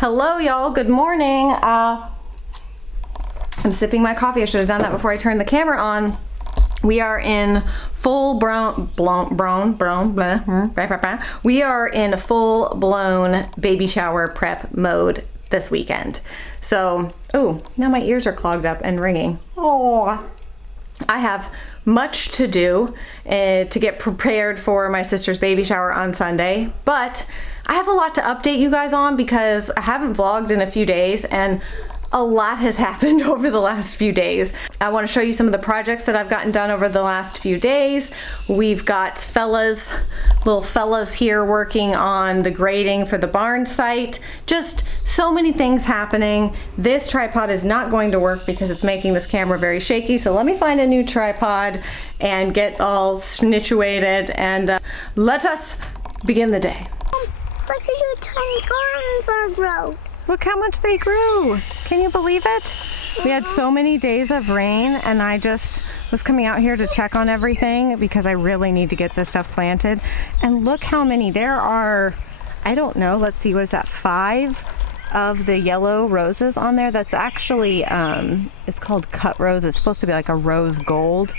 Hello y'all, good morning. I'm sipping my coffee. I should have done that before I turned the camera on. We are in full we are in full blown baby shower prep mode this weekend. So, oh, now my ears are clogged up and ringing. Oh, I have much to do to get prepared for my sister's baby shower on Sunday, but I have a lot to update you guys on because I haven't vlogged in a few days and a lot has happened over the last few days. I want to show you some of the projects that I've gotten done over the last few days. We've got little fellas here working on the grading for the barn site. Just so many things happening. This tripod is not going to work because it's making this camera very shaky. So let me find a new tripod and get all situated and let us begin the day. Look at your tiny gardens are grow. Look how much they grew. Can you believe it? We had so many days of rain and I just was coming out here to check on everything because I really need to get this stuff planted. And look how many there are. I don't know, let's see, what is that, 5 of the yellow roses on there? That's actually, it's called cut rose. It's supposed to be like a rose gold.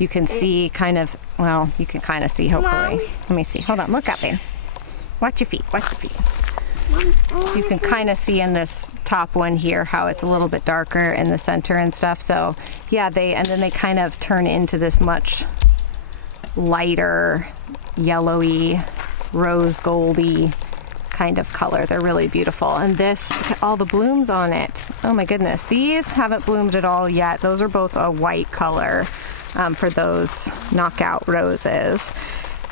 You can see kind of, well, you can kind of see hopefully. Let me see, hold on, look up in. Watch your feet, watch your feet. You can kind of see in this top one here how it's a little bit darker in the center and stuff. So yeah, and then they kind of turn into this much lighter, yellowy, rose goldy kind of color. They're really beautiful. And this, look at all the blooms on it. Oh my goodness. These haven't bloomed at all yet. Those are both a white color for those knockout roses.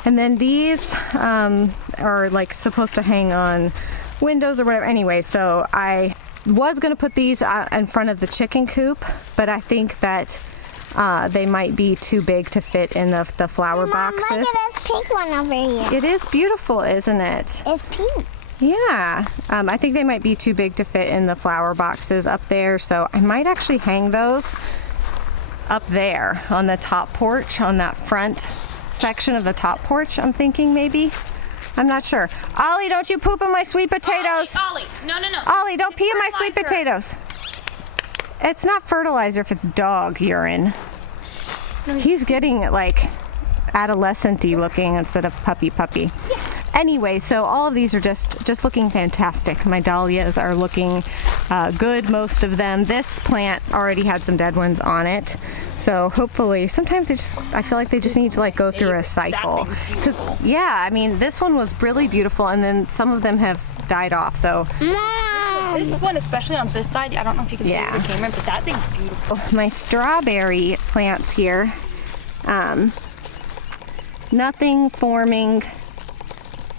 And then these are like supposed to hang on windows or whatever. Anyway, so I was going to put these in front of the chicken coop, but I think that they might be too big to fit in the flower boxes. Look at this pink one over here. It is beautiful, isn't it? It's pink. Yeah, I think they might be too big to fit in the flower boxes up there, so I might actually hang those up there on the top porch, on that front section of the top porch, I'm thinking maybe. I'm not sure. Ollie, don't you poop in my sweet potatoes. Ollie, no. Ollie, don't pee in my sweet potatoes. It's not fertilizer if it's dog urine. No, he's getting like adolescent-y looking instead of puppy. Yeah. Anyway, so all of these are just looking fantastic. My dahlias are looking good, most of them. This plant already had some dead ones on it. So hopefully, sometimes I feel like they just need to like go through a cycle. Yeah, I mean, this one was really beautiful and then some of them have died off, so. This one, especially on this side, I don't know if you can see it with the camera, but that thing's beautiful. My strawberry plants here, nothing forming.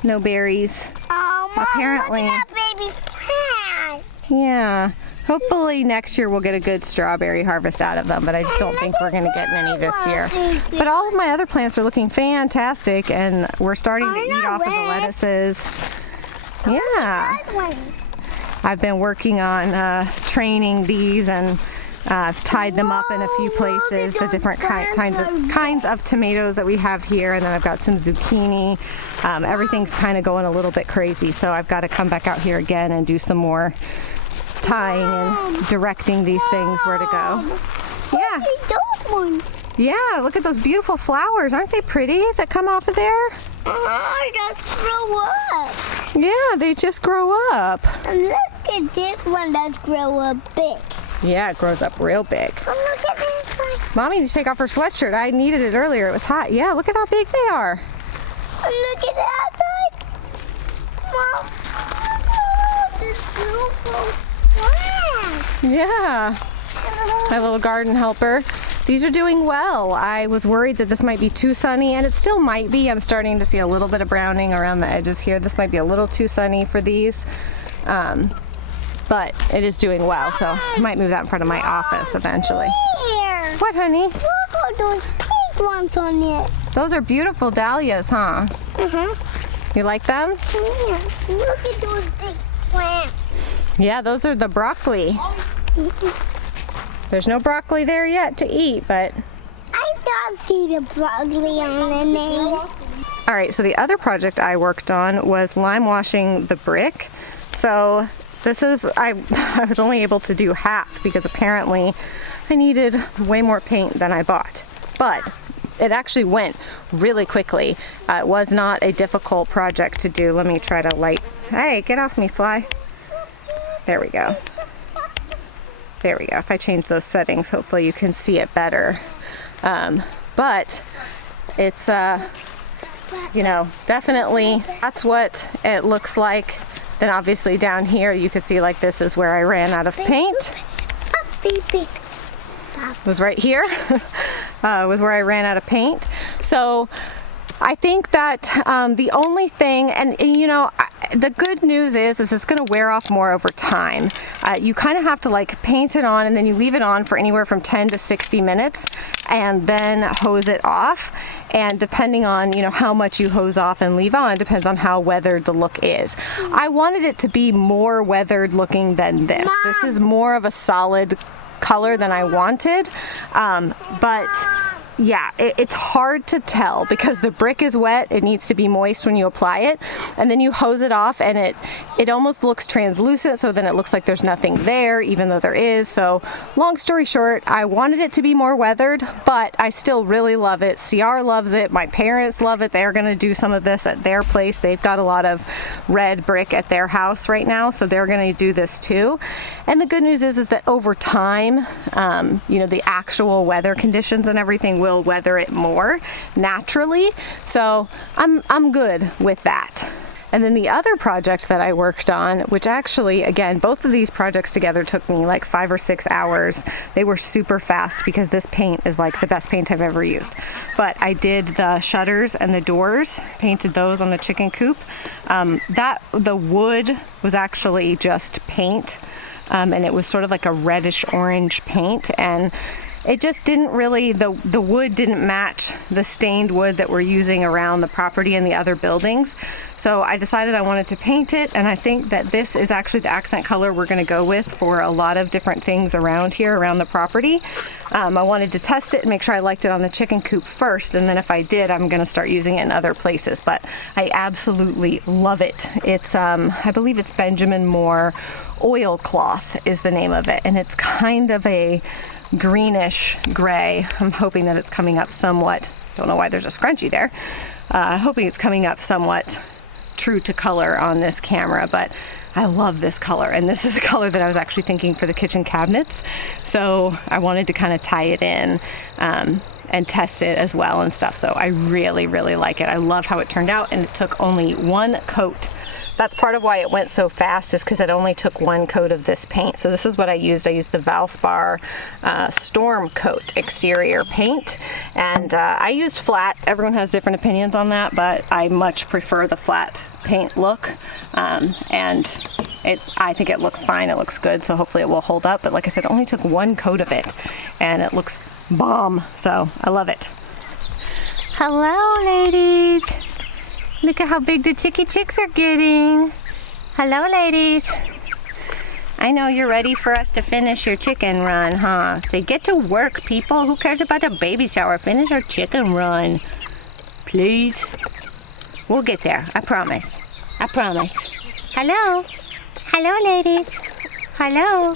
No berries. Oh, Mom, apparently. Look at that baby's plant. Yeah. Hopefully next year we'll get a good strawberry harvest out of them, but I just don't think we're going to get many this year. But all of my other plants are looking fantastic, and we're starting to eat off of the lettuces. Yeah. I've been working on training these and I've tied them up in a few places, the different kinds of tomatoes that we have here, and then I've got some zucchini. Everything's kind of going a little bit crazy, so I've got to come back out here again and do some more tying and directing these things where to go. Yeah. Yeah, look at those beautiful flowers. Aren't they pretty that come off of there? Just grow up. Yeah, they just grow up. And look at this one that's grow up big. Yeah, it grows up real big. Oh, look at this one. Mommy needs to take off her sweatshirt. I needed it earlier. It was hot. Yeah, look at how big they are. Look at that side. Mom, look at this beautiful plant. Yeah. My little garden helper. These are doing well. I was worried that this might be too sunny, and it still might be. I'm starting to see a little bit of browning around the edges here. This might be a little too sunny for these. But it is doing well, so I might move that in front of my office eventually. Here. What, honey? Look at those pink ones on it. Those are beautiful dahlias, huh? You like them? Yeah. Look at those big plants. Yeah, those are the broccoli. There's no broccoli there yet to eat, but I don't see the broccoli on the name. All right, so the other project I worked on was lime washing the brick. So this is, I was only able to do half because apparently I needed way more paint than I bought. But it actually went really quickly. It was not a difficult project to do. Let me try to light. Hey, get off me, fly. There we go. There we go. If I change those settings, hopefully you can see it better. But it's, you know, definitely that's what it looks like. Then obviously down here you can see like this is where I ran out of paint. Was right here. Was where I ran out of paint. So I think that the only thing, and you know, the good news is it's going to wear off more over time. You kind of have to like paint it on and then you leave it on for anywhere from 10 to 60 minutes and then hose it off. And depending on, you know, how much you hose off and leave on depends on how weathered the look is. I wanted it to be more weathered looking than this. This is more of a solid color than I wanted, but yeah, it's hard to tell because the brick is wet. It needs to be moist when you apply it, and then you hose it off and it almost looks translucent, so then it looks like there's nothing there even though there is. So long story short, I wanted it to be more weathered, but I still really love it. CR loves it. My parents love it. They're going to do some of this at their place. They've got a lot of red brick at their house right now, so they're going to do this too. And the good news is that over time, you know, the actual weather conditions and everything will weather it more naturally. So I'm good with that. And then the other project that I worked on, which actually, again, both of these projects together took me like 5 or 6 hours. They were super fast because this paint is like the best paint I've ever used. But I did the shutters and the doors, painted those on the chicken coop. The wood was actually just paint, and it was sort of like a reddish orange paint, and it just didn't really, the wood didn't match the stained wood that we're using around the property and the other buildings. So I decided I wanted to paint it, and I think that this is actually the accent color we're going to go with for a lot of different things around here, around the property. I wanted to test it and make sure I liked it on the chicken coop first, and then if I did, I'm going to start using it in other places. But I absolutely love it. It's, I believe it's Benjamin Moore Oilcloth is the name of it, and it's kind of a greenish gray. I'm hoping that it's coming up somewhat, don't know why there's a scrunchie there, hoping it's coming up somewhat true to color on this camera, but I love this color, and this is a color that I was actually thinking for the kitchen cabinets, so I wanted to kind of tie it in and test it as well and stuff. So I really like it. I love how it turned out, and it took only one coat. That's part of why it went so fast, is because it only took one coat of this paint. So this is what I used. I used the Valspar Storm Coat exterior paint, and I used flat. Everyone has different opinions on that, but I much prefer the flat paint look, and I think it looks fine. It looks good, so hopefully it will hold up. But like I said, it only took one coat of it, and it looks bomb. So I love it. Hello, ladies. Look at how big the chicks are getting. Hello, ladies. I know you're ready for us to finish your chicken run, huh? Say, get to work, people. Who cares about a baby shower? Finish our chicken run, please. We'll get there. I promise. I promise. Hello. Hello, ladies. Hello.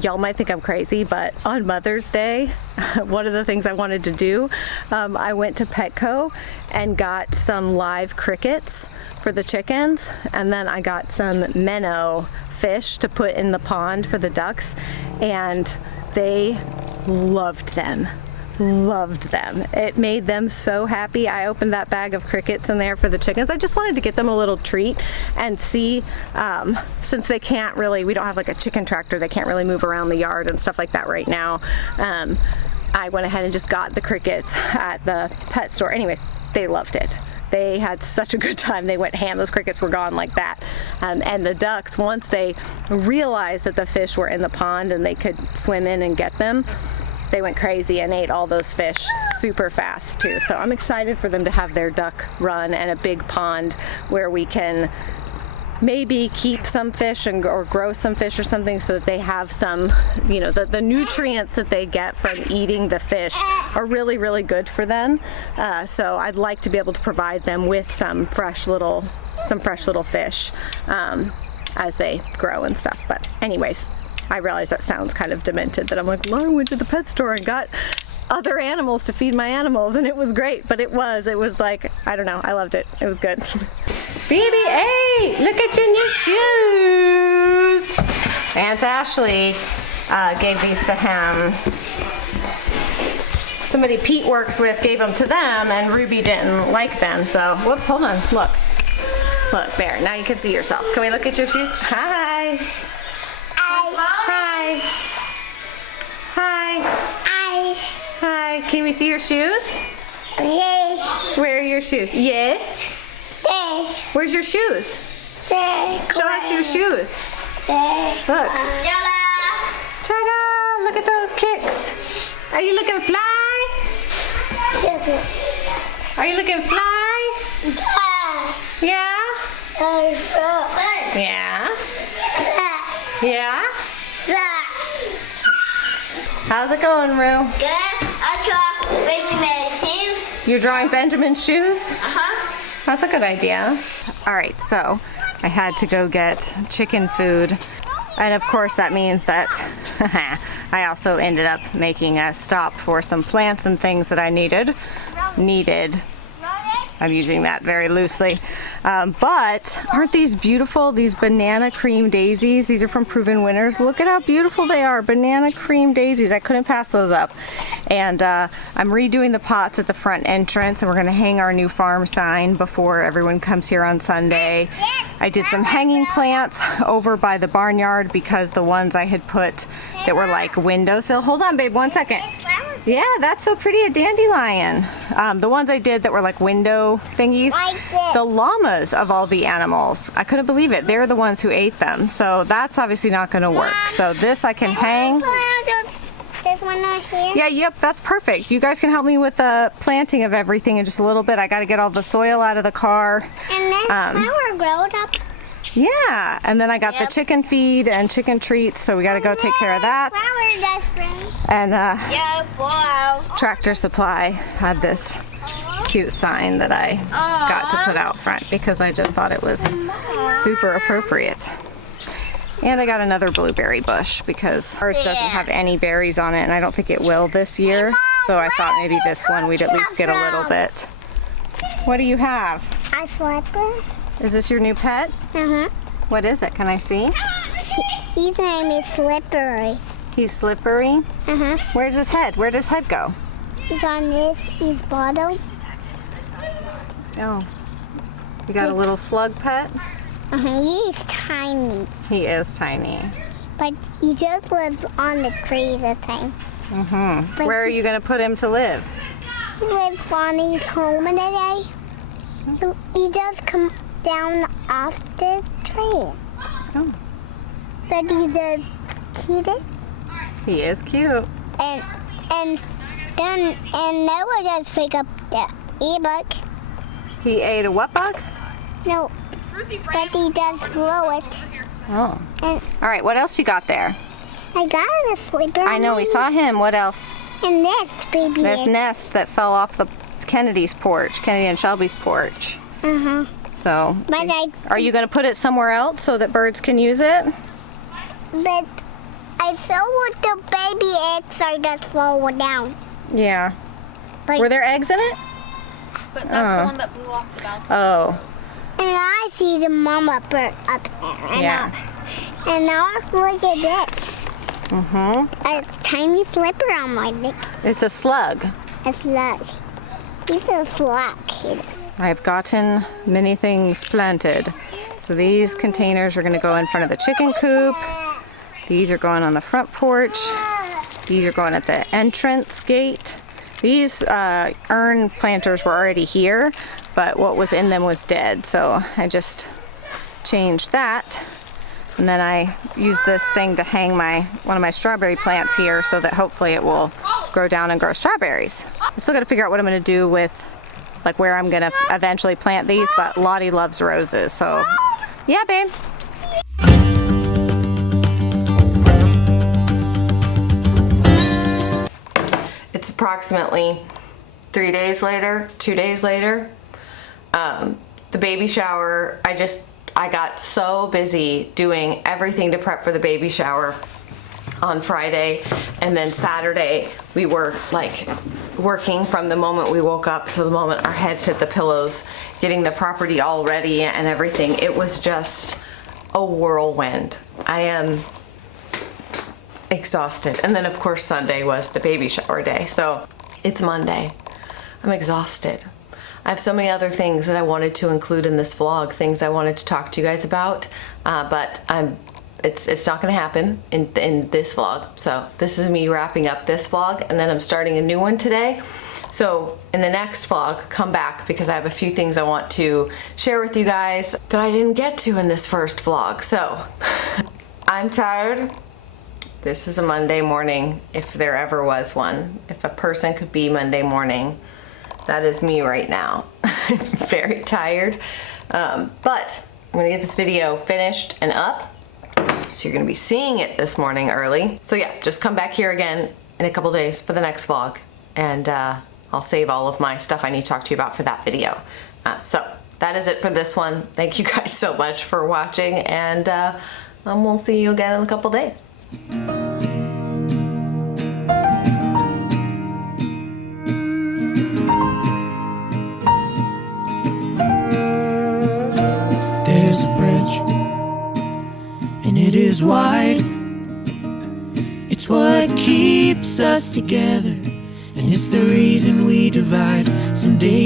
Y'all might think I'm crazy, but on Mother's Day, one of the things I wanted to do, I went to Petco and got some live crickets for the chickens, and then I got some minnow fish to put in the pond for the ducks, and they loved them. It made them so happy. I opened that bag of crickets in there for the chickens. I just wanted to get them a little treat and see, since they can't really, we don't have like a chicken tractor, they can't really move around the yard and stuff like that right now. I went ahead and just got the crickets at the pet store. Anyways, they loved it. They had such a good time. They went ham. Those crickets were gone like that. And the ducks, once they realized that the fish were in the pond and they could swim in and get them, they went crazy and ate all those fish super fast too. So I'm excited for them to have their duck run and a big pond where we can maybe keep some fish or grow some fish or something, so that they have some, you know, the nutrients that they get from eating the fish are really good for them. So I'd like to be able to provide them with some fresh little fish. as they grow and stuff. But anyways, I realize that sounds kind of demented, that I'm like, Laura went to the pet store and got other animals to feed my animals, and it was great. But it was like, I don't know, I loved it. It was good. BB-8, look at your new shoes. Aunt Ashley gave these to him. Somebody Pete works with gave them to them, and Ruby didn't like them. So, whoops, hold on, look. Look, there, now you can see yourself. Can we look at your shoes? Hi. Hi. Hi. I. Hi. Can we see your shoes? Yes. Where are your shoes? Yes. Yes. Where's your shoes? Yes. Show us your shoes. Yes. Look. Ta-da. Ta-da! Look at those kicks. Are you looking fly? Are you looking fly? Yeah? Yeah? Yeah? How's it going, Rue? Good. I draw Benjamin's shoes. You're drawing Benjamin's shoes? Uh-huh. That's a good idea. All right, so I had to go get chicken food. And of course that means that I also ended up making a stop for some plants and things that I needed. I'm using that very loosely. But aren't these beautiful, these banana cream daisies? These are from Proven Winners. Look at how beautiful they are, banana cream daisies. I couldn't pass those up. And I'm redoing the pots at the front entrance, and we're gonna hang our new farm sign before everyone comes here on Sunday. I did some hanging plants over by the barnyard because the ones I had put that were like windowsill. Hold on, babe, 1 second. Yeah, that's so pretty, a dandelion. The ones I did that were like window thingies, the llamas of all the animals. I couldn't believe it. They're the ones who ate them. So that's obviously not gonna work. So this I can hang. There's one right here. Yeah, yep, that's perfect. You guys can help me with the planting of everything in just a little bit. I gotta get all the soil out of the car. And then flower growed up. Yeah, and then I got the chicken feed and chicken treats, so we gotta go take care of that. Flower does spring. And Yeah, wow. Tractor Supply had this cute sign that I got to put out front because I just thought it was super appropriate. And I got another blueberry bush because ours doesn't have any berries on it, and I don't think it will this year. So I thought maybe this one we'd at least get a little bit. What do you have? A slipper. Is this your new pet? Uh-huh. What is it? Can I see? His name is Slippery. He's slippery. Uh-huh. Where's his head? Where does his head go? He's on his bottom. Oh. You got a little slug pet? Uh-huh. He's tiny. He is tiny. But he just lives on the tree all the time. Mm-hmm. Where are you going to put him to live? He lives on his home in the day. He does come down off the tree. Oh. But he's the cutest. He is cute. And Noah does pick up the e-book. He ate a what bug? No, but he does throw it. Oh. And All right, what else you got there? I got a sleeper. I know, we saw him. What else? And this baby. This nest that fell off the Kennedy and Shelby's porch. Uh-huh. So, But are you going to put it somewhere else so that birds can use it? But I saw what the baby eggs are just fall down. Yeah. Like, Were there eggs in it? But that's the one that blew off the balcony. Oh. And I see the mama bird up there. And Yeah. And now look at this. Mm-hmm. A tiny flipper on my neck. It's a slug. A slug. He's a slug kid. I've gotten many things planted. So these containers are going to go in front of the chicken coop. These are going on the front porch. These are going at the entrance gate. These urn planters were already here, but what was in them was dead. So I just changed that. And then I use this thing to hang one of my strawberry plants here so that hopefully it will grow down and grow strawberries. I'm still gonna figure out what I'm gonna do with like where I'm gonna eventually plant these, but Lottie loves roses, so yeah, babe. It's approximately 2 days later. The baby shower, I got so busy doing everything to prep for the baby shower on Friday, and then Saturday we were like working from the moment we woke up to the moment our heads hit the pillows, getting the property all ready and everything. It was just a whirlwind. I am exhausted. And then of course Sunday was the baby shower day, so it's Monday. I'm exhausted. I have so many other things that I wanted to include in this vlog, things I wanted to talk to you guys about, but it's not gonna happen in this vlog. So this is me wrapping up this vlog, and then I'm starting a new one today. So in the next vlog, come back, because I have a few things I want to share with you guys that I didn't get to in this first vlog. So I'm tired. This is a Monday morning, if there ever was one. If a person could be Monday morning, that is me right now. I'm very tired, but I'm gonna get this video finished and up. So you're gonna be seeing it this morning early. So yeah, just come back here again in a couple days for the next vlog, and I'll save all of my stuff I need to talk to you about for that video. So that is it for this one. Thank you guys so much for watching, and we'll see you again in a couple days. There's a bridge, and it is wide. It's what keeps us together, and it's the reason we divide. Someday